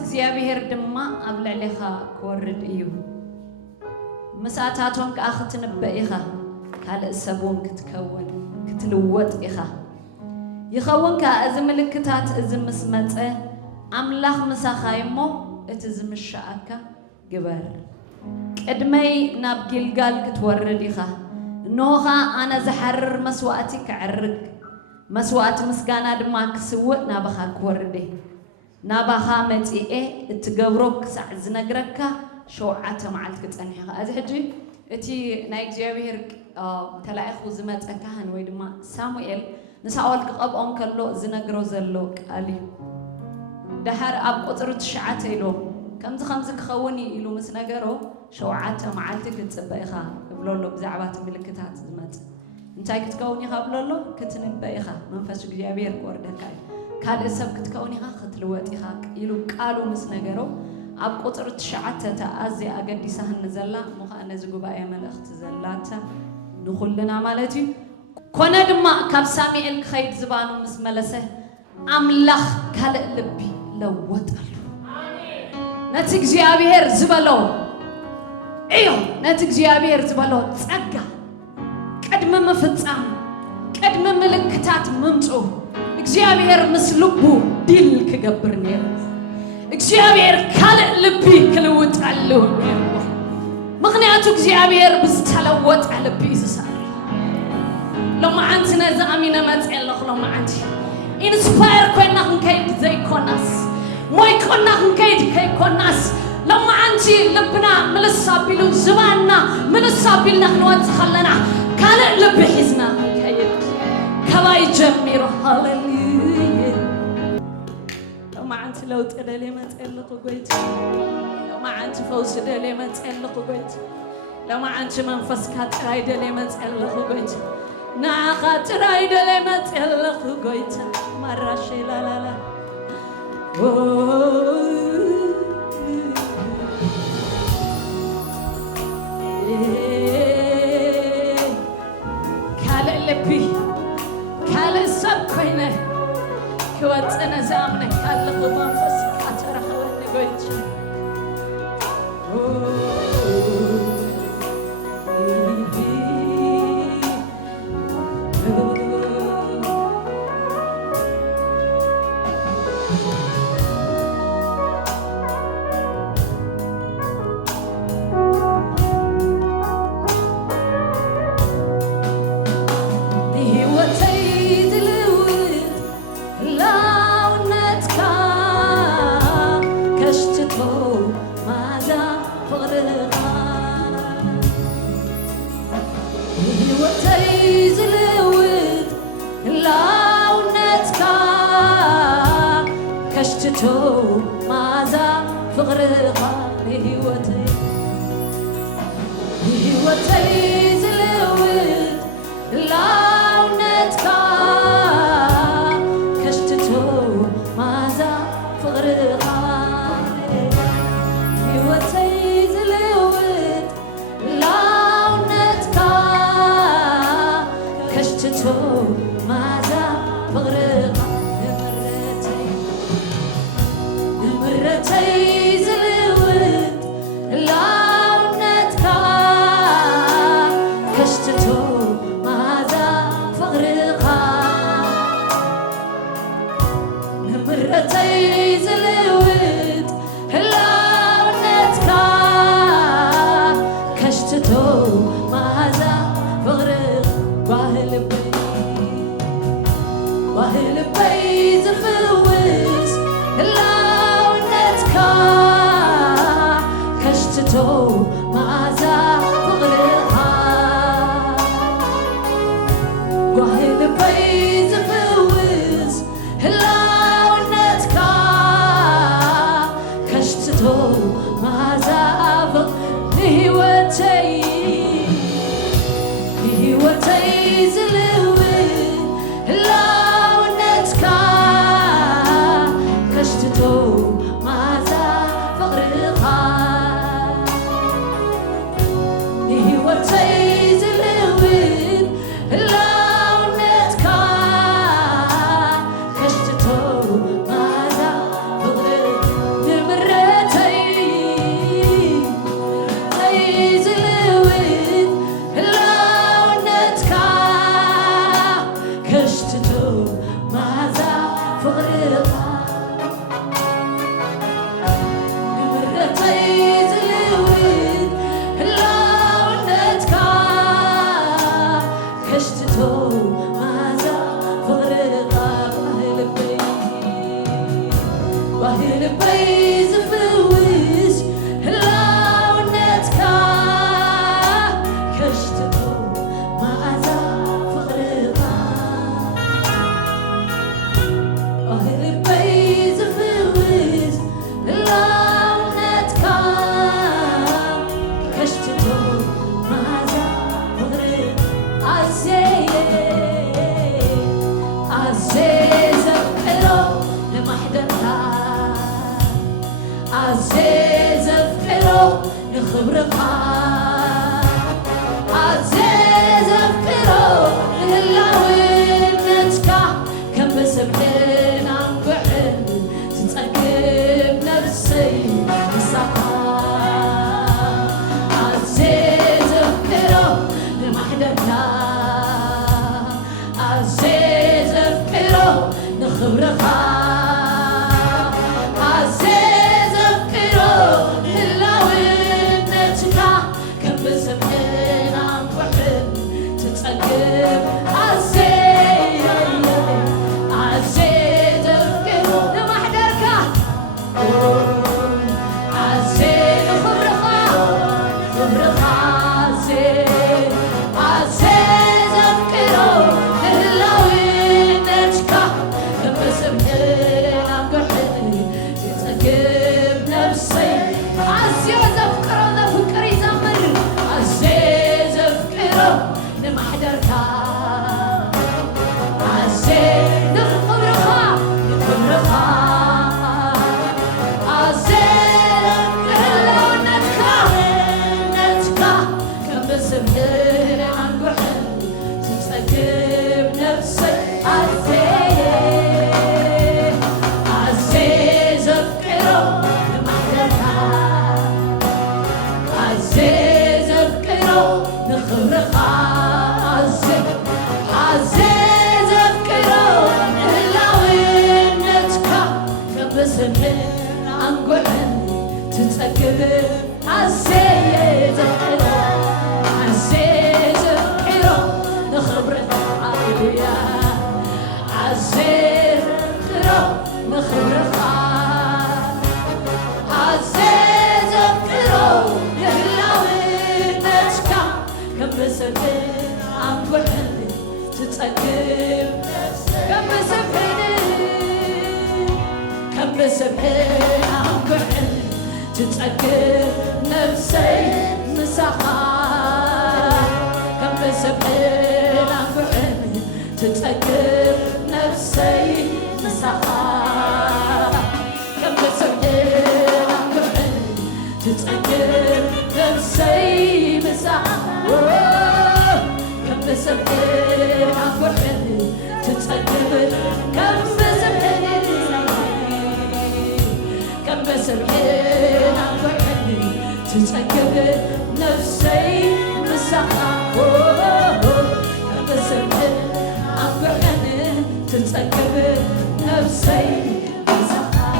እግዚአብሔር ድማ ኣብ ልዕሊኻ ክወርድ እዩ مساتاتهم كأختن بإخا كال السبون كتكون كتلوت إخا يخون كأزم الكتات أزم مسمت أملاخ مساخايمو اتزم الشاكا جبر قدمي نابجيل قال كتورد إخا نوها أنا زحرر مسواتي كعرق مسوات مسكانا دماك سوء نابخا كوردي نابخا متي تجبروك سعز نجركا شو عتم على الكتانيها أزحجي أتي نايك جابير تلاقي خوزمات أكهن ويدما سامويل نسأول قب أم كلو زنجرو زلوك علي دهر أب قطرت شعتيلو كم خمس خوني إلو مسنجرو شو عتم على الكتبايخا بلولو بزعبات ملكتات زمات انتاي كتكوني خبلولو كتنبايخا منفس جابير كوردكاي كال السب كتكونيها ختلواتيها إلو قالو مسنجرو أب قطرت شعتة تأزي أجدي سهن زلا مخا نزجوا بقى ملأخت زلاتا نخلنا مالتي كنا دما كاب سامي الخيد زبانو مسملسه أملاخ كال لبي لوتلو نتيجة جابير زبالو إيوه نتيجة جابير زبالو تسقى قدم مفتام قدم ملكتات ممتو جابير مسلوبو ديل كجبرني እግዚአብሔር ካለ ልቢ ክልውጥ አለው ምክንያቱ እግዚአብሔር ብስተለወጥ ልቢ ይሰራል ለማዓንቲ ነዛሚና መጽለኽ ለማዓንቲ ኢንስፓየር ኮይና ክንከይድ ዘይኮናስ ሞይ ኮና ክንከይድ ከይኮናስ ለማዓንቲ ልብና ምልሳቢሉ ዝባና ምልሳቢልና ክንወጽ خلنا ካለ ልቢ ሒዝና ከይድ ከባይ ጀሚሩ ሃሌሉያ ما عنت لو تقدر ما تقلق وقيت لو ما عنت فوز تقدر ما تقلق وقيت لو ما عنت منفس كاترايد ما تقلق وقيت ناقة ترايد ما تقلق وقيت مرة شيء لا لا لا كاله لبي كاله سبكينه كوات أنا زامنك على قبان فسكات راح وني قلت عزيز أفكره نخبرك عزيز أفكره نهلاوينتك كم بسبحين عم بعد تتأكب نفسي مساحة عزيز أفكره لمحدنا عزيز أفكره نخبرك عزيز أفكره نهلاوينتك كم بسبحين عم بعد تتأكب عزيز أفكره لمحدك عزيز خبرك عزيز أفكره نهلاوينتك كم بسبحين عم بعد تتأكب نفسي عزيز أفكره نفكر يزمر عزيز أفكره لمحدك عزيز نخبرك عزيز نهلاوينتك كم بسبحين عم بعد تتأكب نفسي عزيز أفكره لمحدك عزيز أفكره نخبرك عزيز أفكره نهلاوينتك كم بسبحين عم بعد تتأكب عزيز أفكره نخبرك عزيز أفكره نخبرك عزيز أفكره نهلاوينتك كم بسبحين عم بعد تتأكب كم بسبحين عم بعد تتأكب نفسي مساحة كم بسبحين عم بعد تتأكب نفسي مساحة كم بسبحين عم بعد تتأكب نفسي مساحة كم بسبحين عم بعد تتأكب كم بسبحين عم بعد تتأكب نفسي مساحة كم بسبحين عم بعد تتأكب نفسي مساحة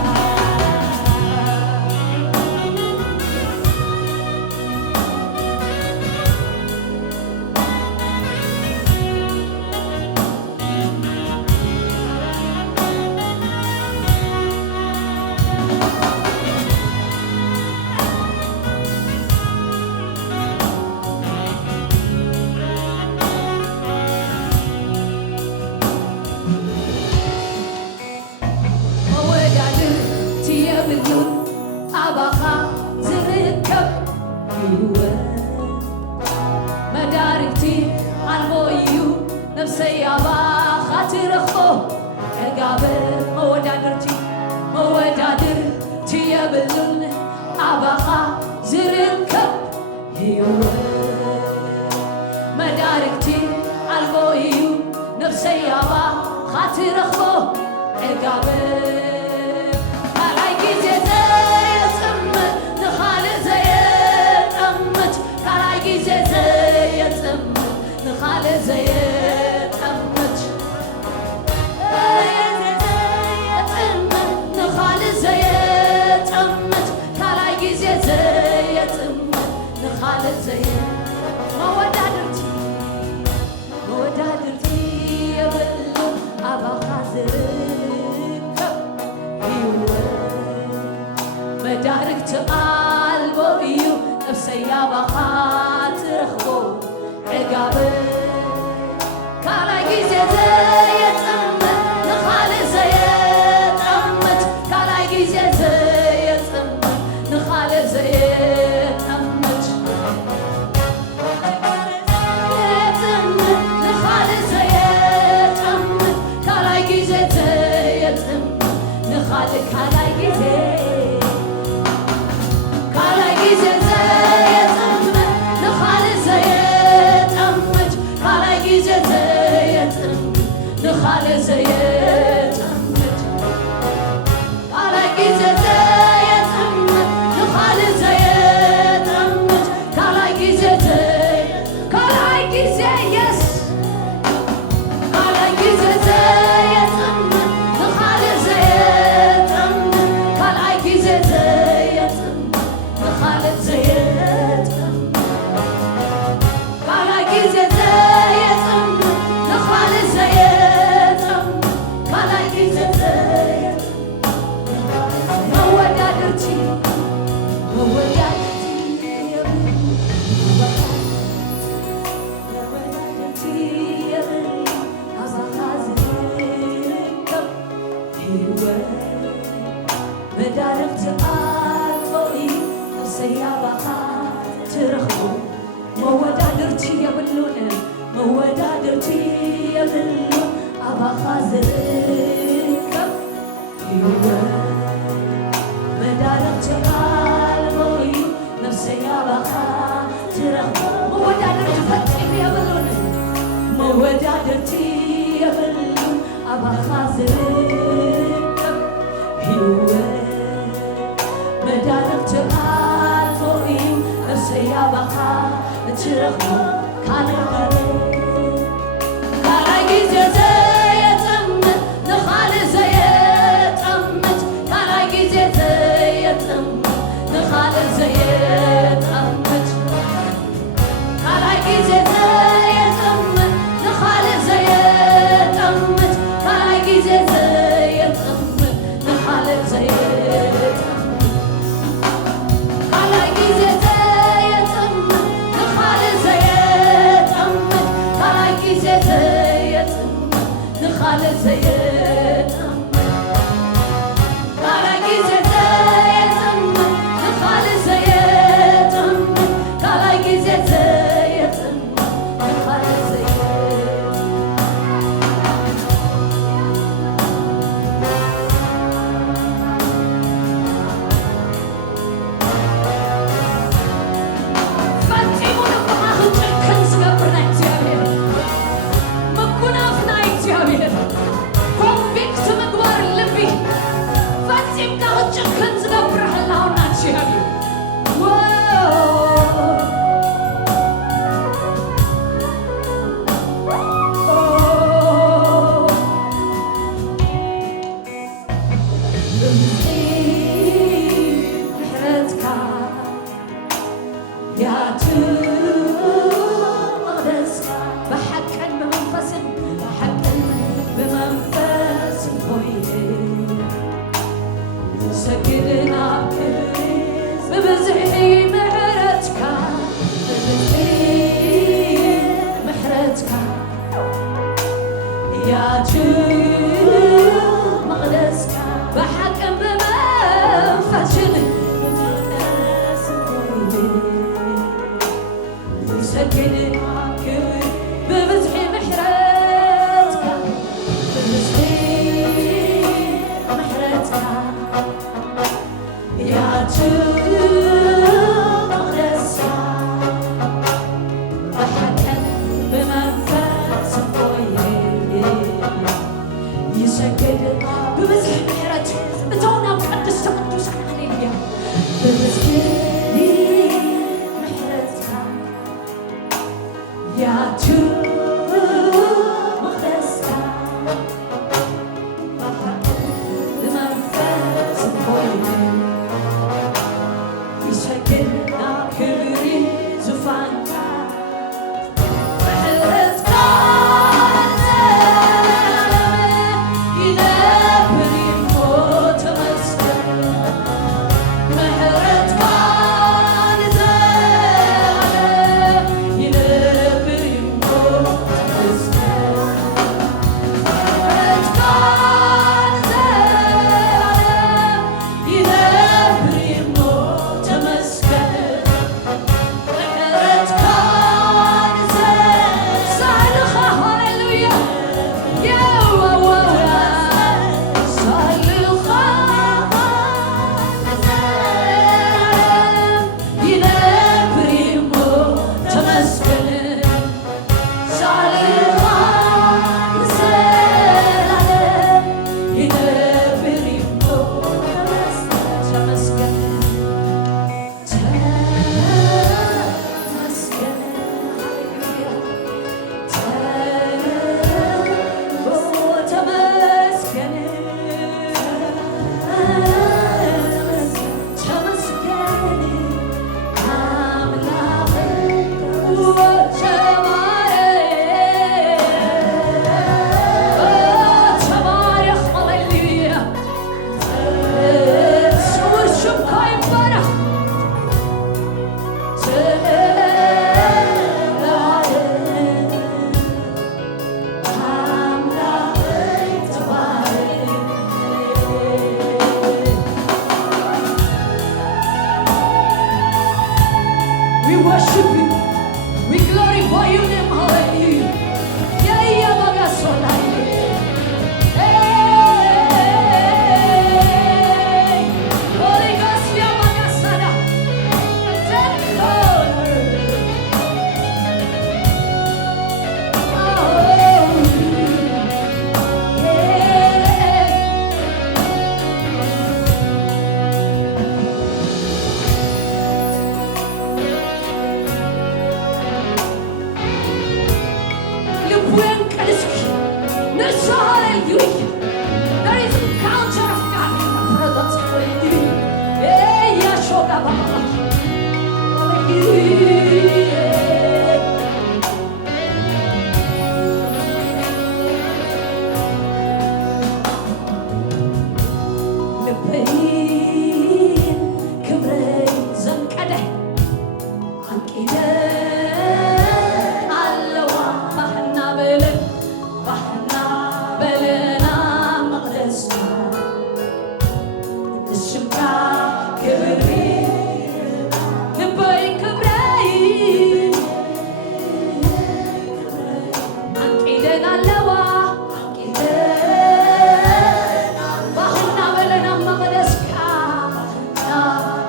مداركتي عالبويو نفسي أباخا ترخو أقابل مودادرتي يبلون أباخا زركب مداركتي عالبويو نفسي أباخا ترخو أقابل مداركت قلبي نفسي بخات رخبو عقابي كالا جيزي زيت أمت نخالي زيت أمت كالا جيزي زيت أمت نخالي زيت أمت نخالي زيت أمت كالا جيزي زيت أمت نخالي كالا جيزي ነፍሰያባኻ ትረኽቡ መወዳድርቲ የብሉን መወዳድርቲ የብሉን ኣባኻ ዝርከብ ሕይወት መዳርክቲ ኣልቦዩ ነፍሰያባኻ ትረኽቡ መወዳድርቲ ፈፂም የብሉን መወዳድርቲ የብሉን ኣባኻ ዝርከብ ሕይወት መዳርክቲ ኣልቦዩ ነፍሰያባኻ ትረኽቡ ካልኣይ ጊዜ ዘየጥምት ንኻልእ ዘየጠምት ካልኣይ ጊዜ ዘየጥምት ንኻልእ ዘየጠምት ካልኣይ ጊዜ ዘየጥምት ንኻልእ ዘየጠምት ካልኣይ ጊዜ ዘየጥምት ንኻልእ ዘየጠምት ካልኣይ ጊዜ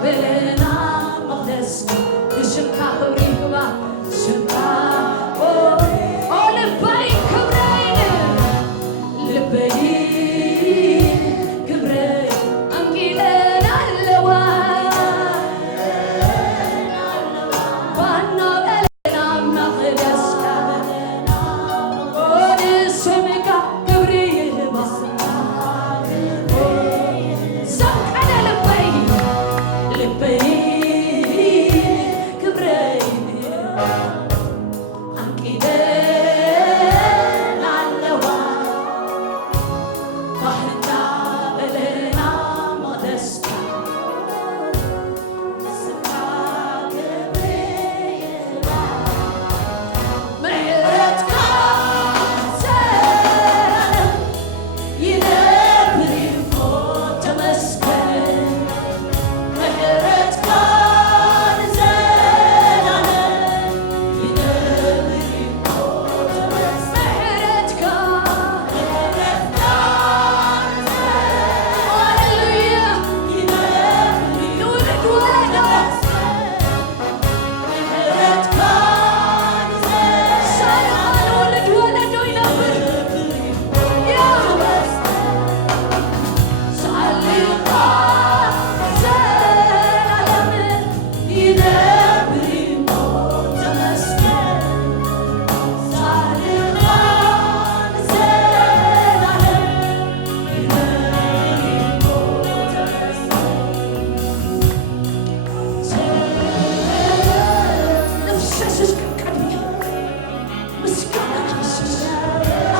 بلنا مقدس نشمكا بريبا شمكا لبي كبرين لبي كبرين أنكي لنا اللوان وانا بلنا مقدس ونشمكا بريبا سمك على لبي كبرين أنكي لنا اللوان واحنا بلنا مقدس سمكا بريبا محرتك سلام ينبري فوق تمسكن محرتك زلالة ينبري فوق تمسكن محرتك هاليلويا ينبري يولد ولد محرتك سلام ولد ولد ينبري يا صالحة زلالة ينبري موت مسكن صالحة زلالة ينبري موت مسكن نفسش كعبي مسكنة نفسش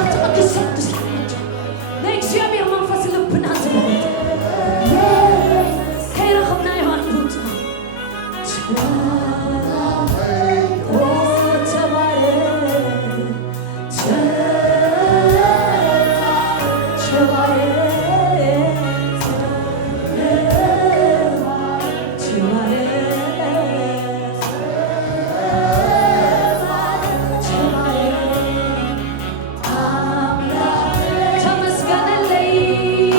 أنت أكسرت نيجيامي منفصل لبنات كي رخبنا يهانبوت تمسكن الليل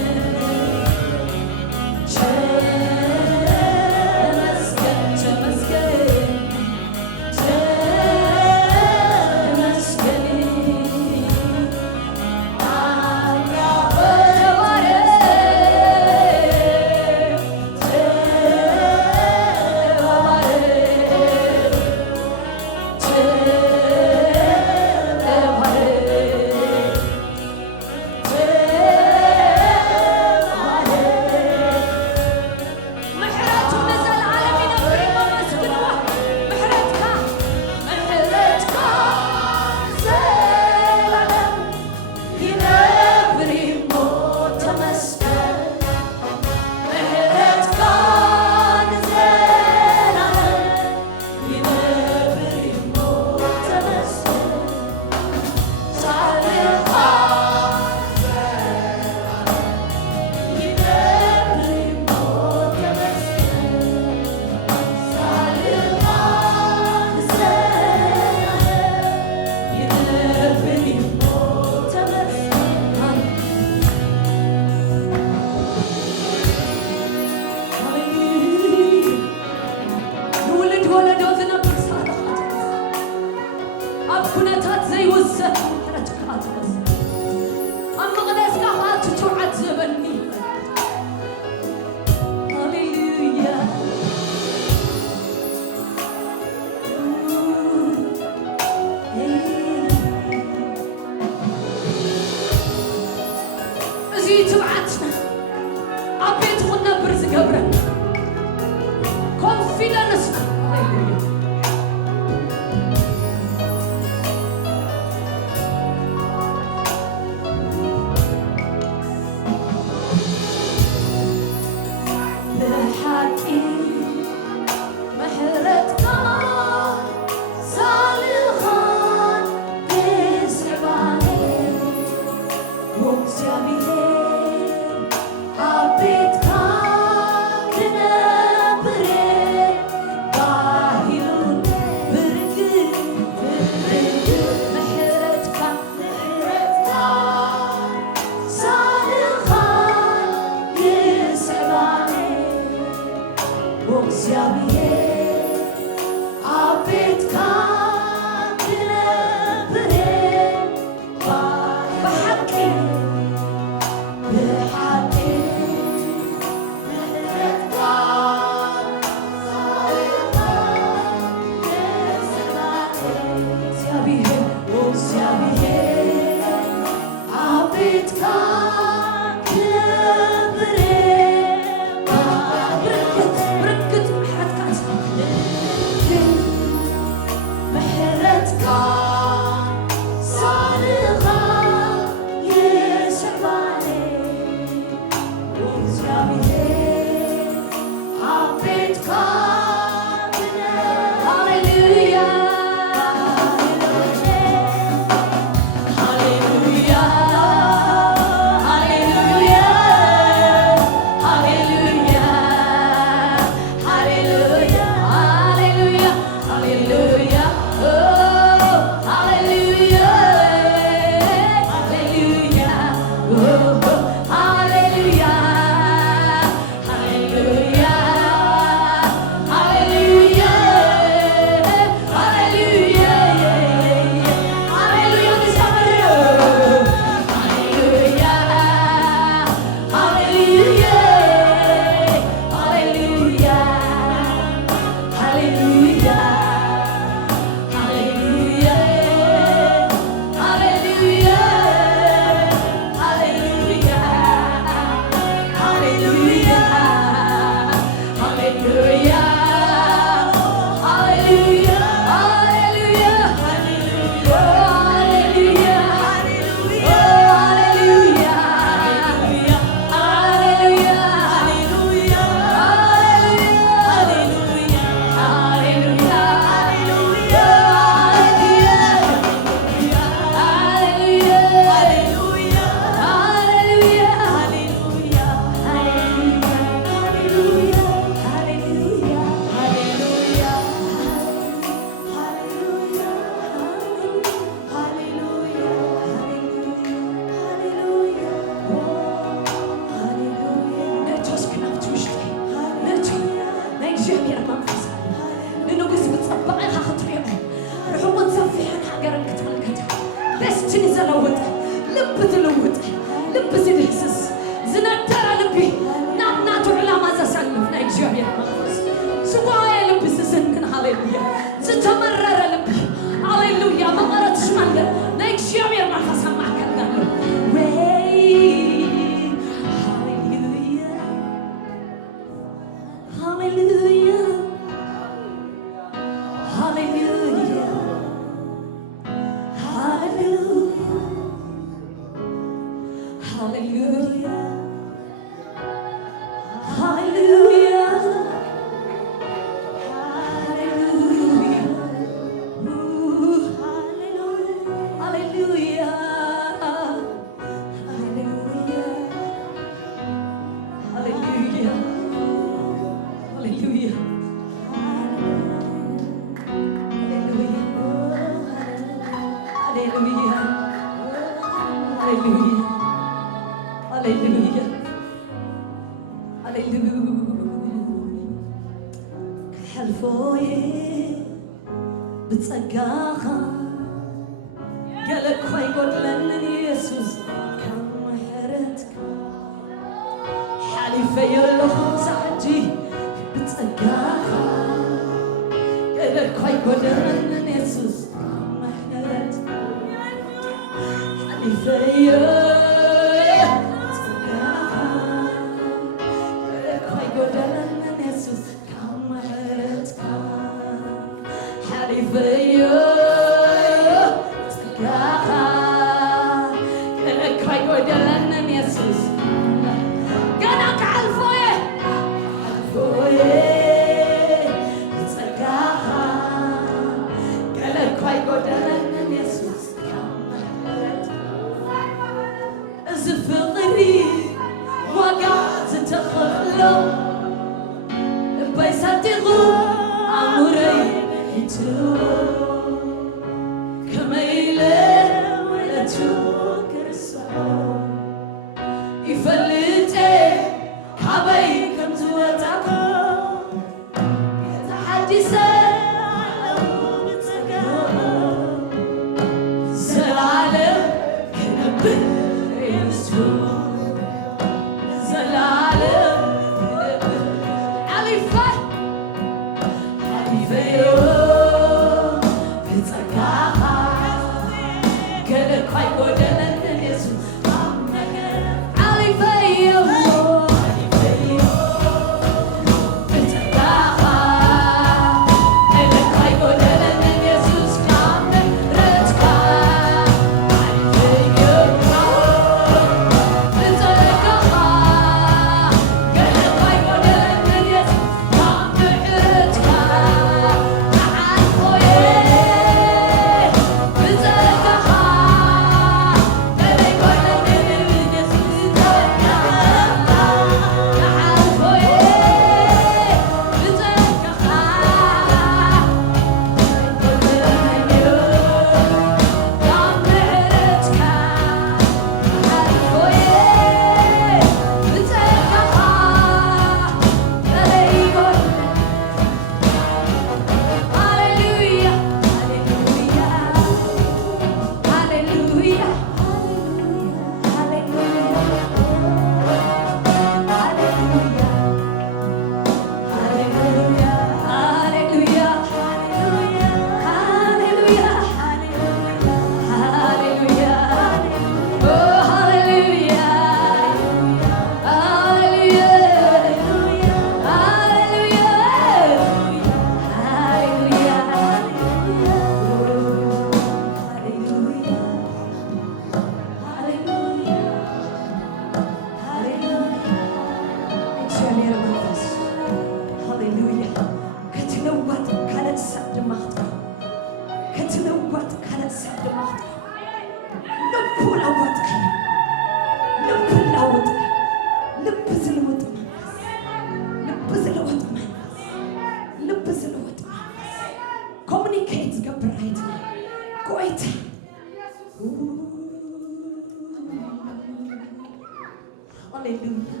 ሃሌሉያ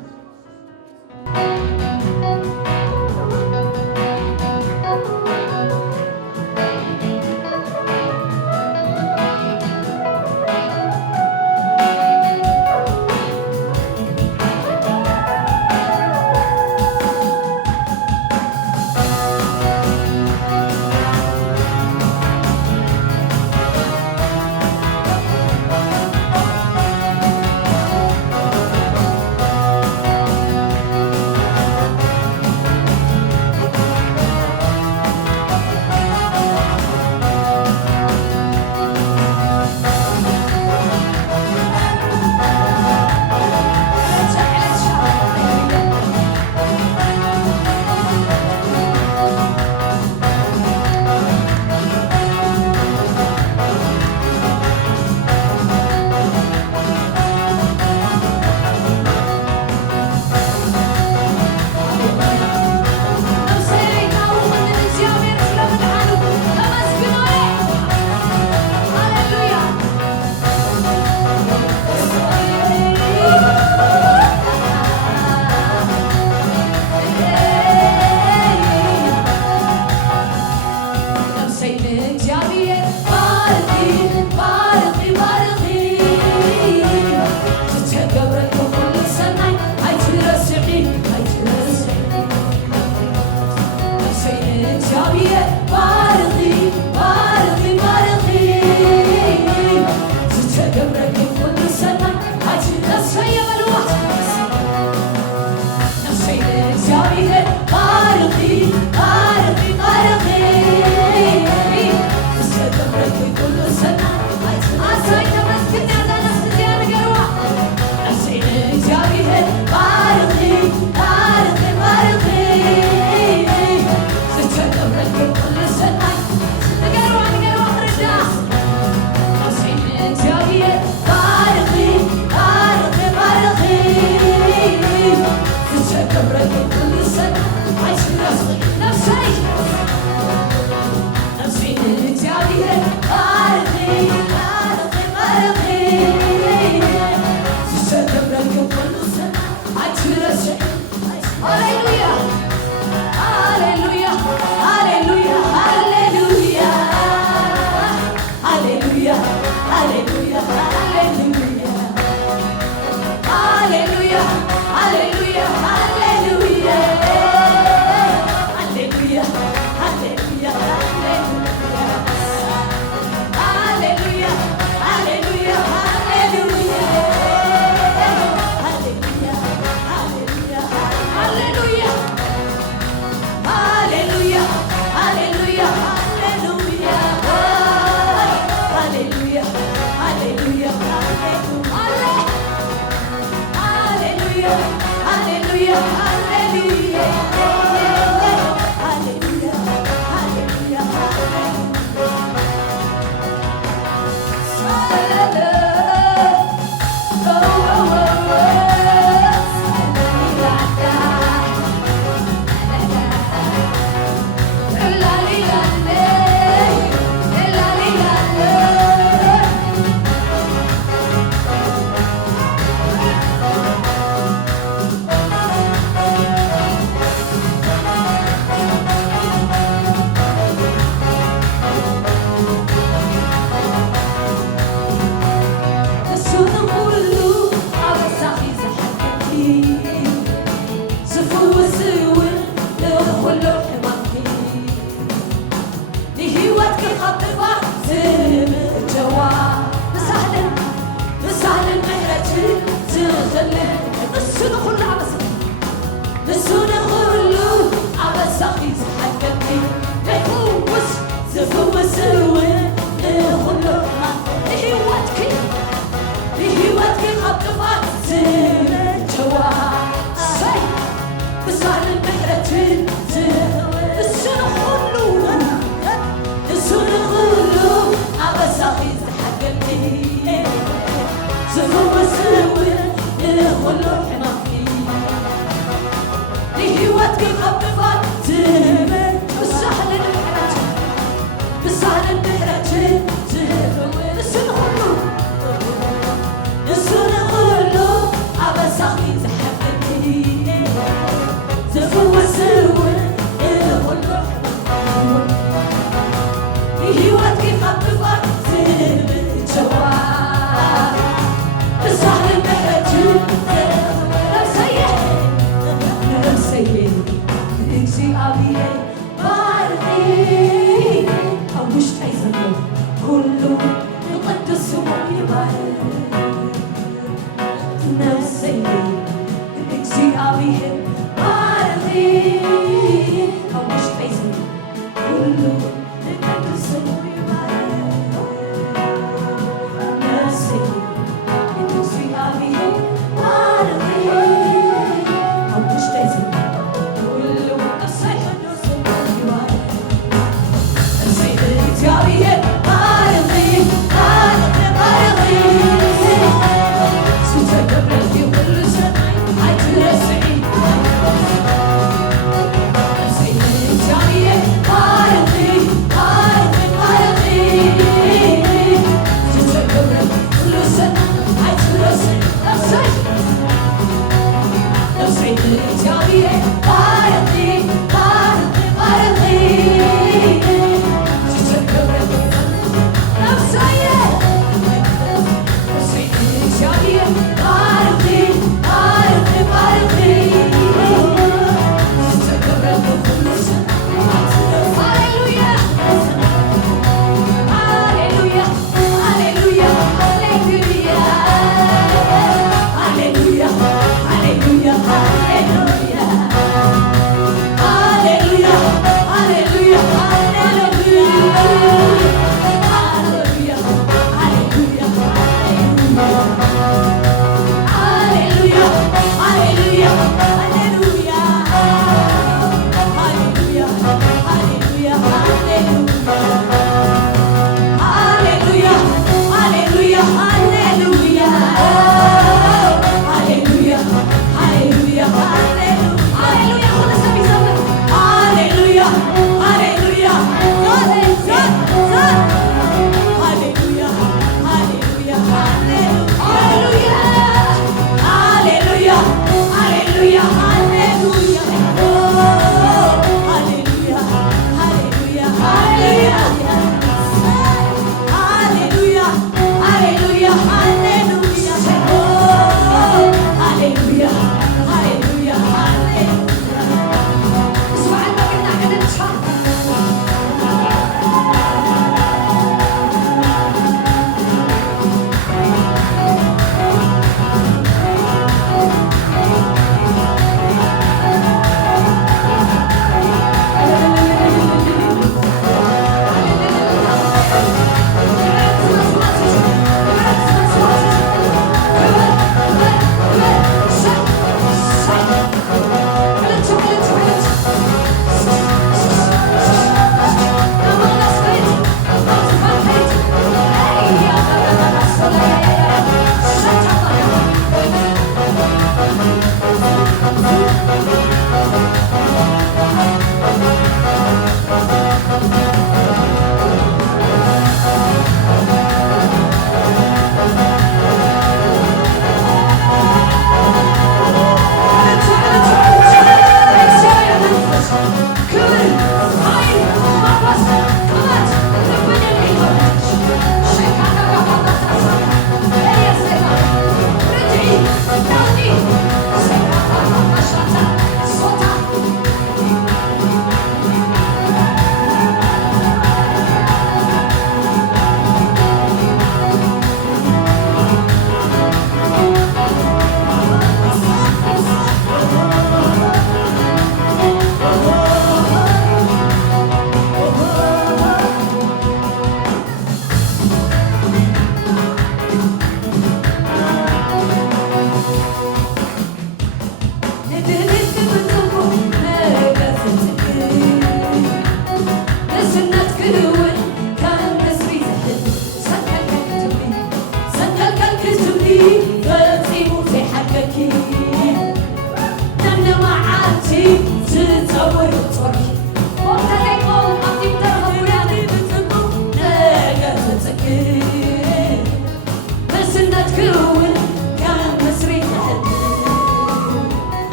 What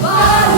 Para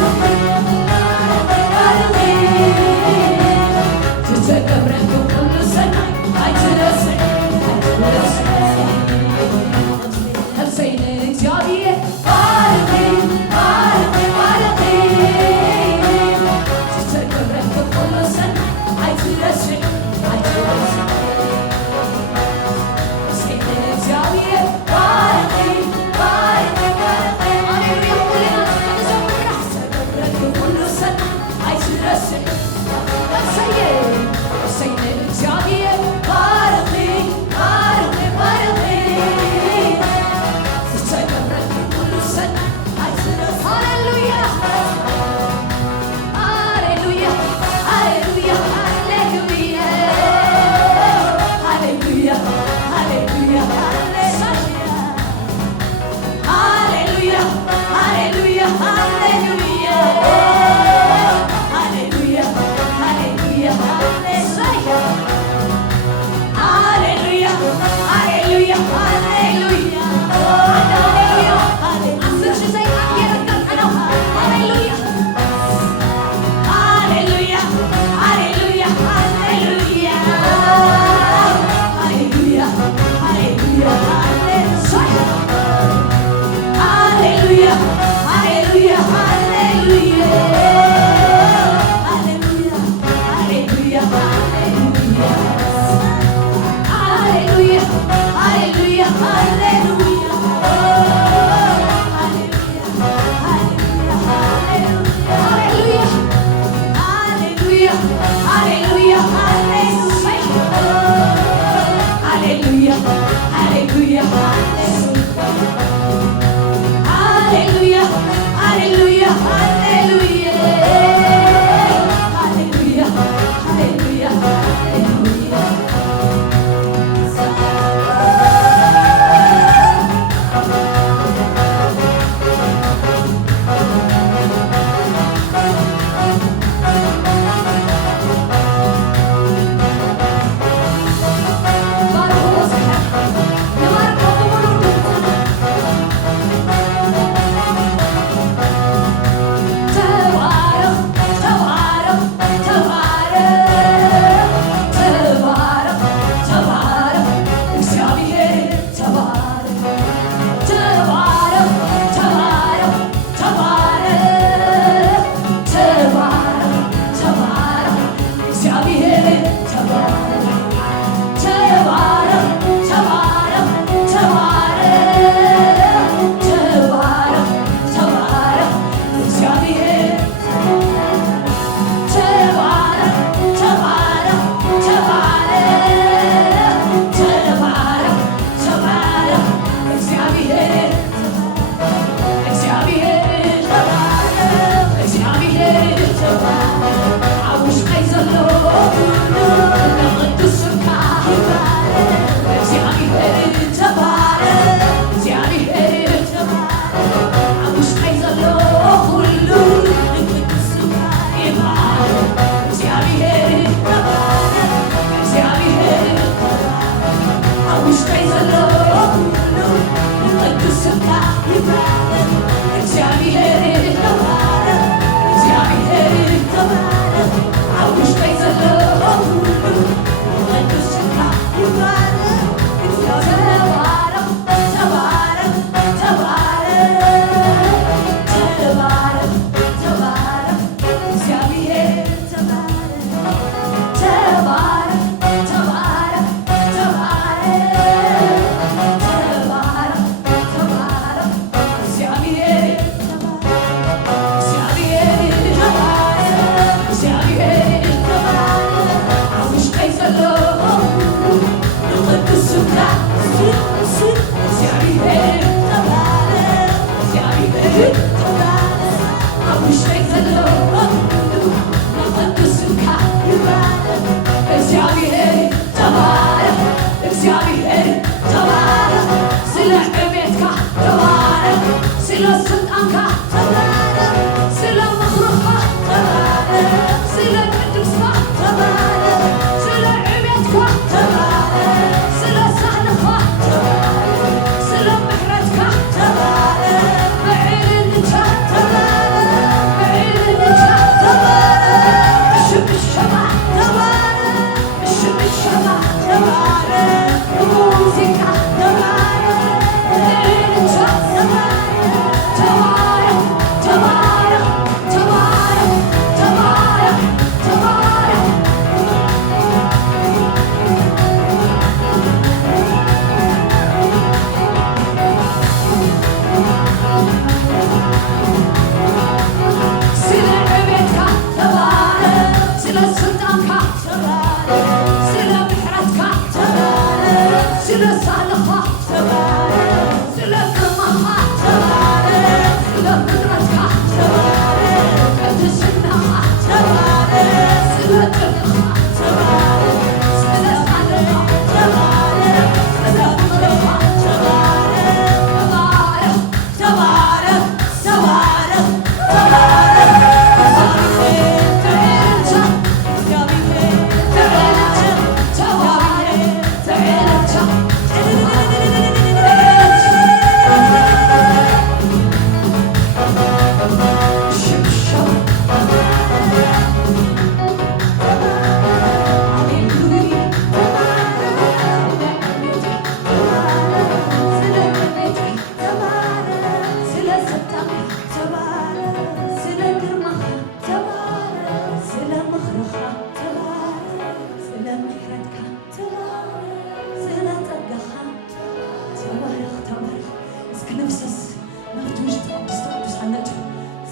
نفسس نفتوش تقدس عنده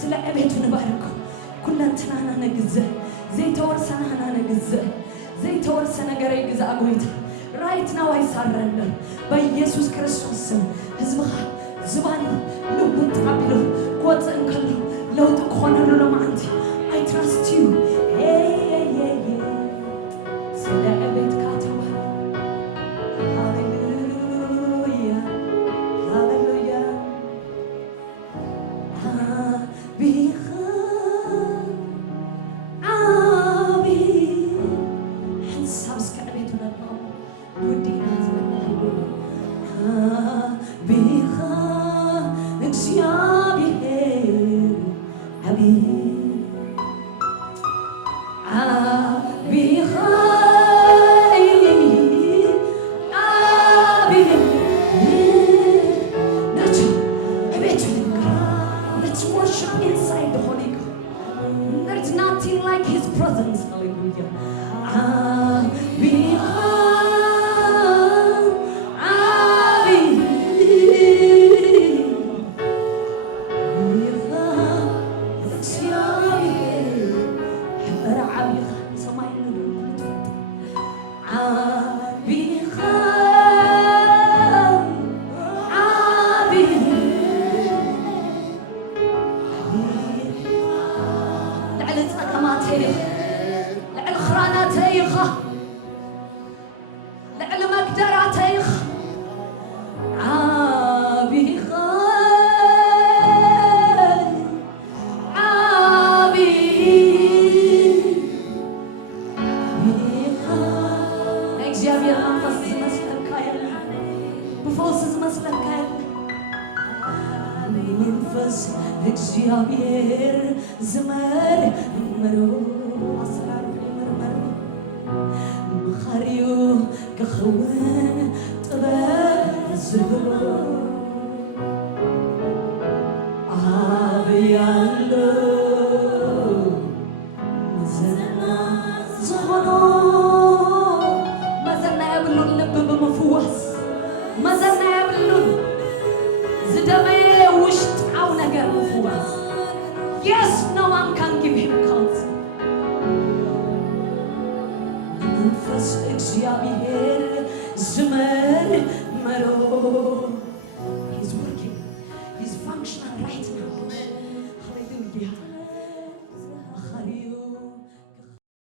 سلا أبيت نباركه كلنا تنانا نجزء زي تورسنا هنا نجزء زي تورسنا جري جزء أبويته رايت نواي سارنا بيسوع كريستوس هزمها زبانه لو بنت قبله قوت انكله لو تكونوا له ما عندي I trust you hey سلا أبيت كاتبه هاليلويا هاليلويا Let's worship inside the Holy God. There's nothing like His presence. Hallelujah. لعل خراناتيخ لعل مقدراتيخ عابي እግዚአብሔር መንፈስ መስለካየል በፎስስ መስለካየል መንፈስ እግዚአብሔር ዝመር ምሮ አሰራር ምርመር مخاريو كخوان طبال زهو عابيالو مزنا زهنو مزنا يبلون لب بمفوس مزنا يبلون زدمي وشت أو نجر مفوس Yes, no one can give him counsel. መንፈስ እግዚአብሔር ዝመር መሮ He's working. He's functional right now. Hallelujah.